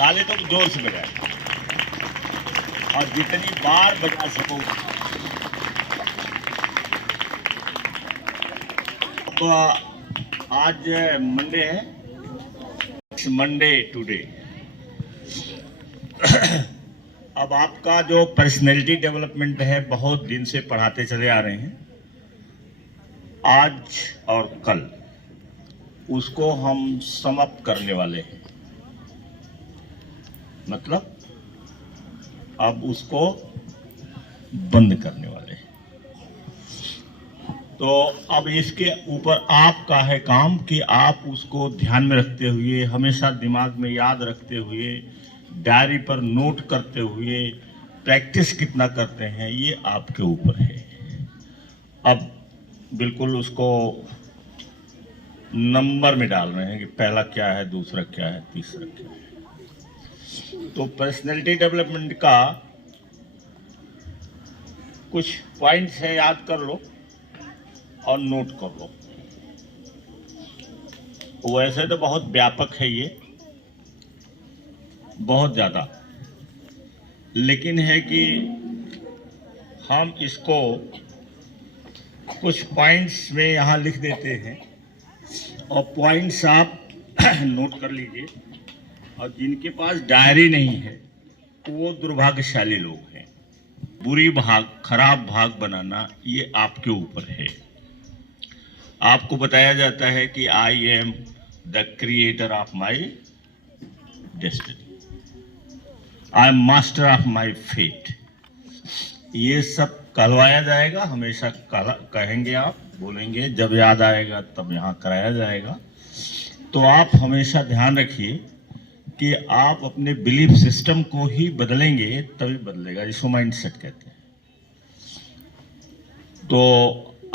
ताली तो जोर से बजाए और जितनी बार बजा सको। तो आज मंडे है, मंडे टुडे। अब आपका जो पर्सनैलिटी डेवलपमेंट है बहुत दिन से पढ़ाते चले आ रहे हैं, आज और कल उसको हम समाप्त करने वाले हैं। मतलब अब उसको बंद करने वाले हैं। तो अब इसके ऊपर आपका है काम कि आप उसको ध्यान में रखते हुए, हमेशा दिमाग में याद रखते हुए, डायरी पर नोट करते हुए प्रैक्टिस कितना करते हैं ये आपके ऊपर है। अब बिल्कुल उसको नंबर में डाल रहे हैं कि पहला क्या है, दूसरा क्या है, तीसरा क्या है। तो पर्सनैलिटी डेवलपमेंट का कुछ पॉइंट्स है, याद कर लो और नोट कर लो। वैसे तो बहुत व्यापक है ये, बहुत ज़्यादा, लेकिन है कि हम इसको कुछ पॉइंट्स में यहाँ लिख देते हैं और पॉइंट्स आप नोट कर लीजिए। और जिनके पास डायरी नहीं है वो दुर्भाग्यशाली लोग हैं। बुरी भाग, खराब भाग बनाना ये आपके ऊपर है। आपको बताया जाता है कि I am the creator of my destiny, I am master of my fate. ये सब कहलवाया जाएगा, हमेशा कहेंगे, आप बोलेंगे, जब याद आएगा तब यहाँ कराया जाएगा। तो आप हमेशा ध्यान रखिए कि आप अपने बिलीफ सिस्टम को ही बदलेंगे तभी बदलेगा, जिसको माइंडसेट कहते हैं। तो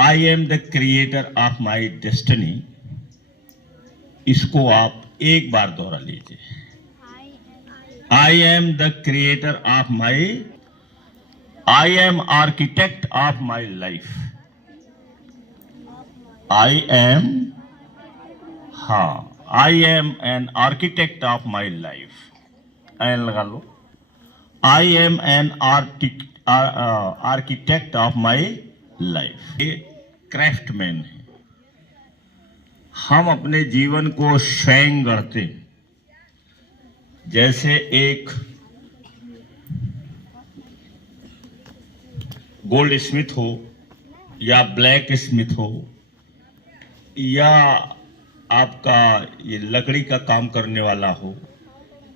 I am the creator of my destiny, इसको आप एक बार दोहरा लीजिए। I am the creator of my, I am architect of my life. I am, हाँ, I am an architect of my life. An लगा लो। I am an architect of my life. ये क्राफ्टमैन है। हम अपने जीवन को स्वयं गढ़ते हैं। जैसे एक गोल्ड स्मिथ हो या ब्लैक स्मिथ हो या आपका ये लकड़ी का काम करने वाला हो,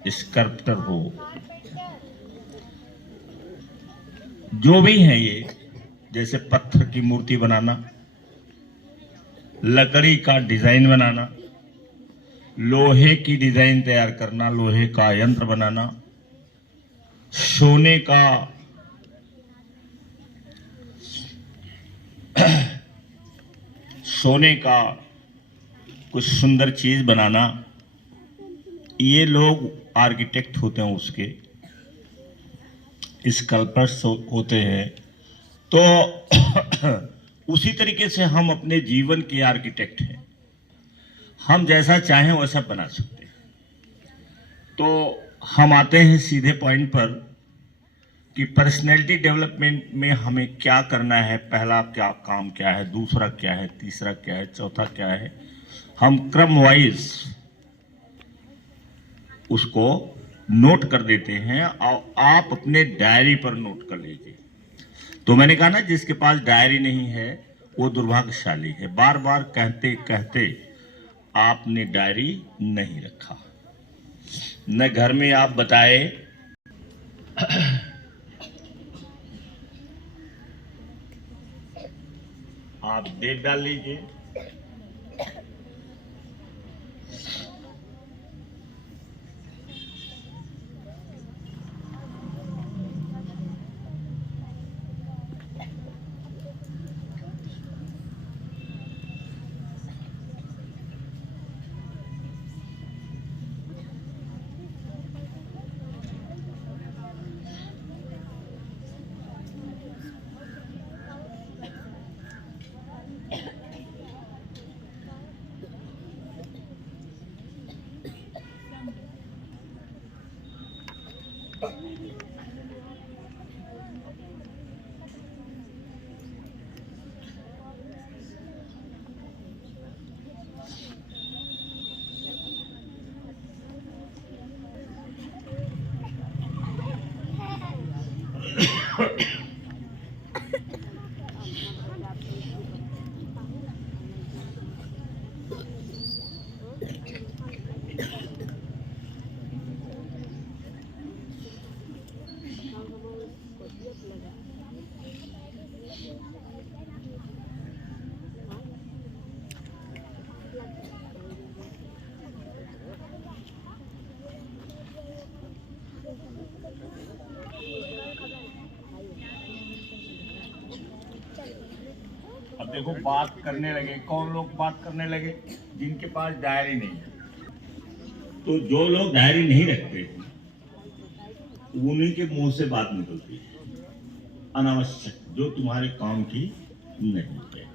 स्कल्पटर हो, जो भी है ये, जैसे पत्थर की मूर्ति बनाना, लकड़ी का डिजाइन बनाना, लोहे की डिजाइन तैयार करना, लोहे का यंत्र बनाना, सोने का सोने का कुछ सुंदर चीज बनाना, ये लोग आर्किटेक्ट होते हैं, उसके स्कल्पटर्स होते हैं। तो उसी तरीके से हम अपने जीवन के आर्किटेक्ट हैं। हम जैसा चाहें वैसा बना सकते हैं। तो हम आते हैं सीधे पॉइंट पर कि पर्सनैलिटी डेवलपमेंट में हमें क्या करना है। पहला क्या काम क्या है, दूसरा क्या है, तीसरा क्या है, चौथा क्या है। हम क्रम वाइज उसको नोट कर देते हैं और आप अपने डायरी पर नोट कर लीजिए। तो मैंने कहा ना, जिसके पास डायरी नहीं है वो दुर्भाग्यशाली है। बार बार कहते कहते आपने डायरी नहीं रखा, न घर में आप बताए। आप डेट डाल लीजिए। अब देखो बात करने लगे, कौन लोग बात करने लगे? जिनके पास डायरी नहीं है। तो जो लोग डायरी नहीं रखते उन्हीं के मुंह से बात निकलती है अनावश्यक, जो तुम्हारे काम की नहीं है।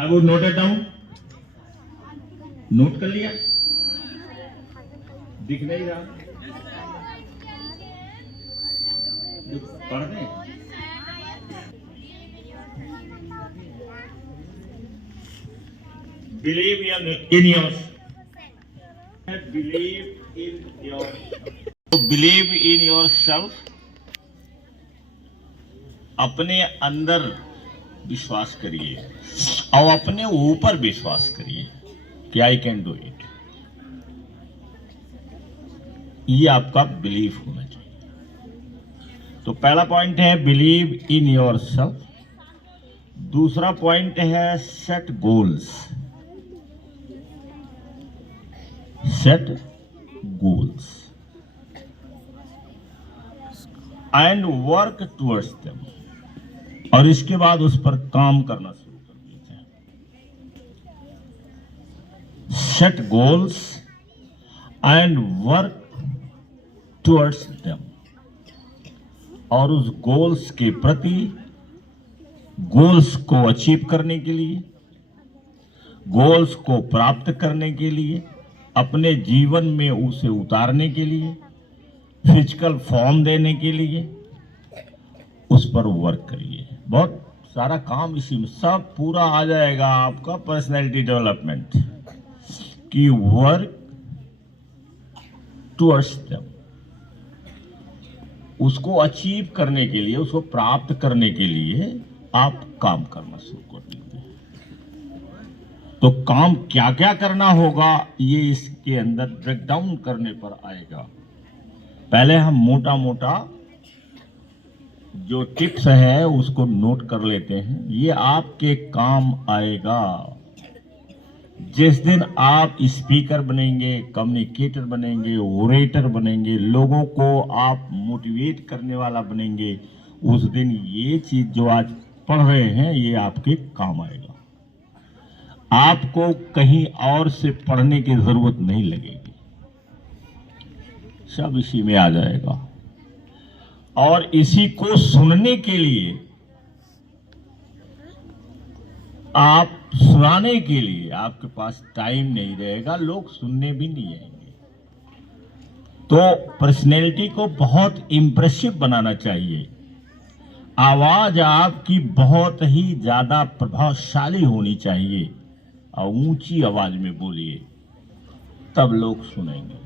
I would note it down. Note कर लिया? दिख नहीं रहा? पढ़ दें? Believe in yourself. Believe in yourself. अपने अंदर विश्वास करिए और अपने ऊपर विश्वास करिए कि आई कैन डू इट। ये आपका बिलीव होना चाहिए। तो पहला पॉइंट है बिलीव इन योर सेल्फ। दूसरा पॉइंट है set goals. Set goals and work towards them, और इसके बाद उस पर काम करना शुरू कर दीजिए। Set goals and work towards them, और उस गोल्स के प्रति, गोल्स को अचीव करने के लिए, गोल्स को प्राप्त करने के लिए, अपने जीवन में उसे उतारने के लिए, फिजिकल फॉर्म देने के लिए उस पर वर्क करिए। बहुत सारा काम इसी में सब पूरा आ जाएगा आपका पर्सनैलिटी डेवलपमेंट की वर्क टुवर्ड्स देम। उसको अचीव करने के लिए, उसको प्राप्त करने के लिए आप काम करना शुरू कर दीजिए। तो काम क्या क्या करना होगा ये इसके अंदर ब्रेकडाउन करने पर आएगा। पहले हम मोटा मोटा जो टिप्स है उसको नोट कर लेते हैं। ये आपके काम आएगा जिस दिन आप स्पीकर बनेंगे, कम्युनिकेटर बनेंगे, ओरेटर बनेंगे, लोगों को आप मोटिवेट करने वाला बनेंगे। उस दिन ये चीज जो आज पढ़ रहे हैं ये आपके काम आएगा। आपको कहीं और से पढ़ने की जरूरत नहीं लगेगी, सब इसी में आ जाएगा। और इसी को सुनने के लिए, आप सुनाने के लिए आपके पास टाइम नहीं रहेगा, लोग सुनने भी नहीं आएंगे। तो पर्सनैलिटी को बहुत इंप्रेसिव बनाना चाहिए। आवाज आपकी बहुत ही ज्यादा प्रभावशाली होनी चाहिए और ऊंची आवाज में बोलिए, तब लोग सुनेंगे।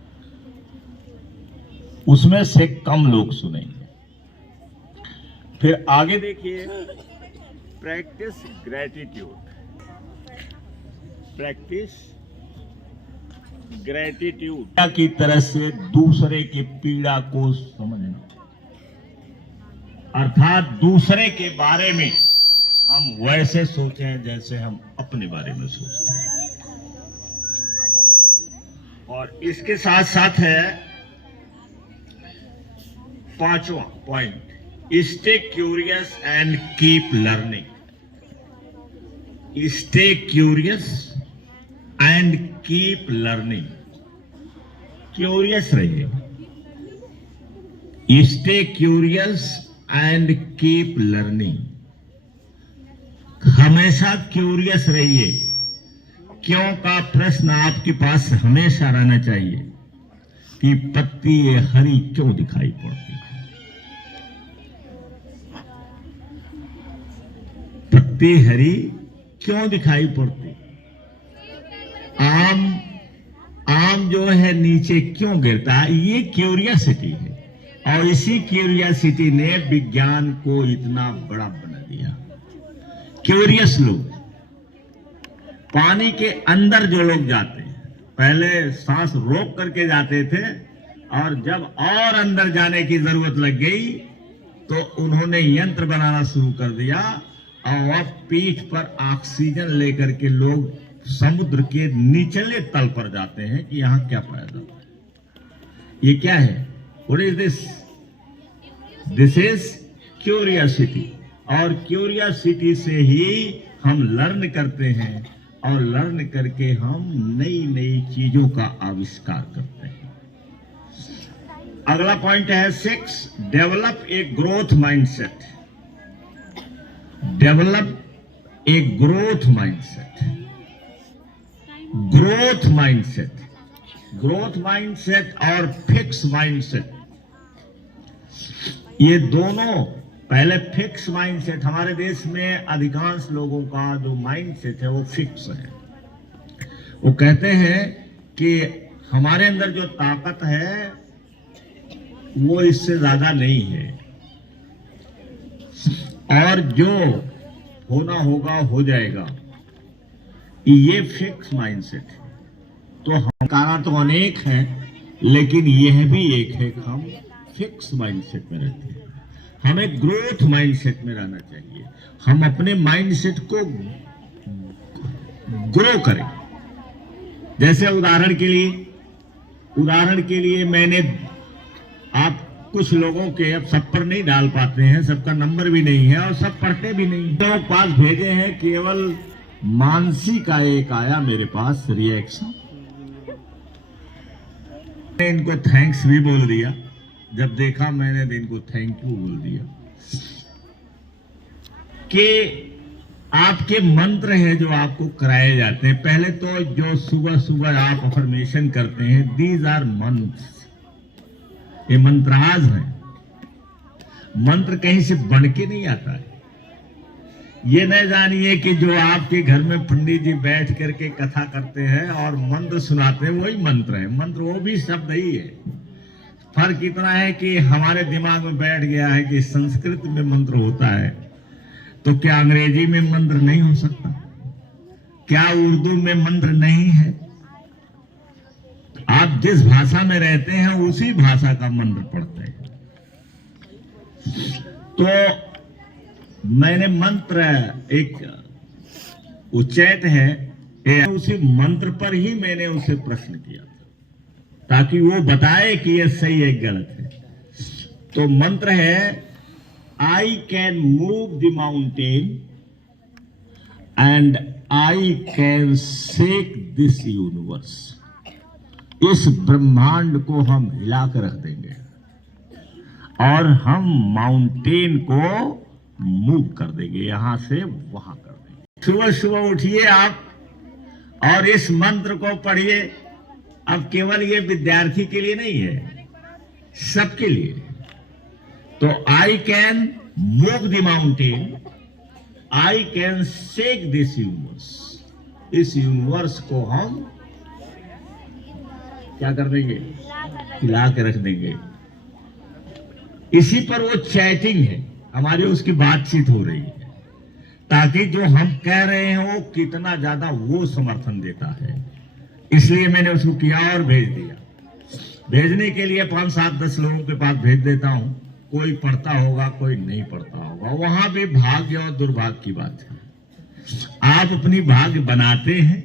उसमें से कम लोग सुनेंगे। फिर आगे देखिए, प्रैक्टिस ग्रेटिट्यूड। प्रैक्टिस ग्रेटिट्यूड की तरह से दूसरे की पीड़ा को समझना, अर्थात दूसरे के बारे में हम वैसे सोचें जैसे हम अपने बारे में सोचते हैं। और इसके साथ साथ है पांचवा point, stay curious and keep learning. Stay curious and keep learning. Curious रहिए, stay curious and keep learning. हमेशा क्यूरियस रहिए। क्यों का प्रश्न आपके पास हमेशा रहना चाहिए कि पत्ती ये हरी क्यों दिखाई पड़ती है? पत्ती हरी क्यों दिखाई पड़ती? आम जो है नीचे क्यों गिरता है? ये क्यूरियोसिटी है। और इसी क्यूरियोसिटी ने विज्ञान को इतना बड़ा बना दिया। क्यूरियस लोग, पानी के अंदर जो लोग जाते हैं, पहले सांस रोक करके जाते थे, और जब और अंदर जाने की जरूरत लग गई तो उन्होंने यंत्र बनाना शुरू कर दिया, और अब पीठ पर ऑक्सीजन लेकर के लोग समुद्र के निचले तल पर जाते हैं कि यहां क्या पाया जाता है। ये क्या है? What is this? This is curiosity. और क्यूरियोसिटी से ही हम लर्न करते हैं, और लर्न करके हम नई नई चीजों का आविष्कार करते हैं। अगला पॉइंट है 6, develop a growth mindset. Develop a growth mindset. Growth mindset, growth mindset और फिक्स माइंडसेट, ये दोनों, पहले फिक्स माइंडसेट, हमारे देश में अधिकांश लोगों का जो माइंडसेट है वो फिक्स है। वो कहते हैं कि हमारे अंदर जो ताकत है वो इससे ज्यादा नहीं है, और जो होना होगा हो जाएगा। ये फिक्स माइंडसेट है। तो हम कारण तो अनेक हैं, लेकिन यह भी एक है कि हम फिक्स माइंडसेट में रहते हैं। हमें ग्रोथ माइंडसेट में रहना चाहिए। हम अपने माइंडसेट को ग्रो करें। जैसे उदाहरण के लिए मैंने, आप कुछ लोगों के, अब सब पर नहीं डाल पाते हैं, सबका नंबर भी नहीं है और सब पढ़ते भी नहीं, तो पास भेजे हैं। केवल मानसी का एक आया मेरे पास रिएक्शन, मैंने इनको थैंक्स भी बोल दिया। जब देखा मैंने तो इनको थैंक यू बोल दिया। कि आपके मंत्र हैं जो आपको कराए जाते हैं। पहले तो जो सुबह सुबह आप अफर्मेशन करते हैं, दीज आर मंत्र, ये मंत्राज हैं। मंत्र कहीं से बन के नहीं आता है। ये न जानिए कि जो आपके घर में पंडित जी बैठ करके कथा करते हैं और मंत्र सुनाते हैं वही मंत्र है। मंत्र वो भी शब्द ही है। फर्क इतना है कि हमारे दिमाग में बैठ गया है कि संस्कृत में मंत्र होता है, तो क्या अंग्रेजी में मंत्र नहीं हो सकता? क्या उर्दू में मंत्र नहीं है? आप जिस भाषा में रहते हैं उसी भाषा का मंत्र पढ़ते हैं। तो मैंने मंत्र एक उच्चैत है, उसी मंत्र पर ही मैंने उसे प्रश्न किया ताकि वो बताए कि ये सही है गलत है। तो मंत्र है, I can move the mountain and I can shake this universe. इस ब्रह्मांड को हम हिला कर रख देंगे और हम माउंटेन को मूव कर देंगे, यहां से वहां कर देंगे। सुबह सुबह उठिए आप और इस मंत्र को पढ़िए। अब केवल ये विद्यार्थी के लिए नहीं है, सबके लिए। तो I can move the mountain, I can shake this universe. इस यूनिवर्स को हम क्या कर देंगे? हिला के रख देंगे। इसी पर वो चैटिंग है हमारी, उसकी बातचीत हो रही है ताकि जो हम कह रहे हैं वो कितना ज्यादा वो समर्थन देता है। इसलिए मैंने उसको किया और भेज दिया। भेजने के लिए 5, 7, 10 लोगों के पास भेज देता हूं। कोई पढ़ता होगा, कोई नहीं पढ़ता होगा। वहां भी भाग्य और दुर्भाग्य की बात है। आप अपनी भाग्य बनाते हैं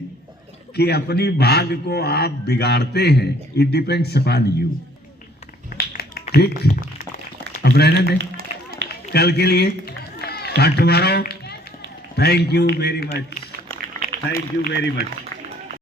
कि अपनी भाग्य को आप बिगाड़ते हैं, इट डिपेंड्स अपॉन यू। ठीक, अब रहने दें कल के लिए, for tomorrow. Thank you very much, thank you very much.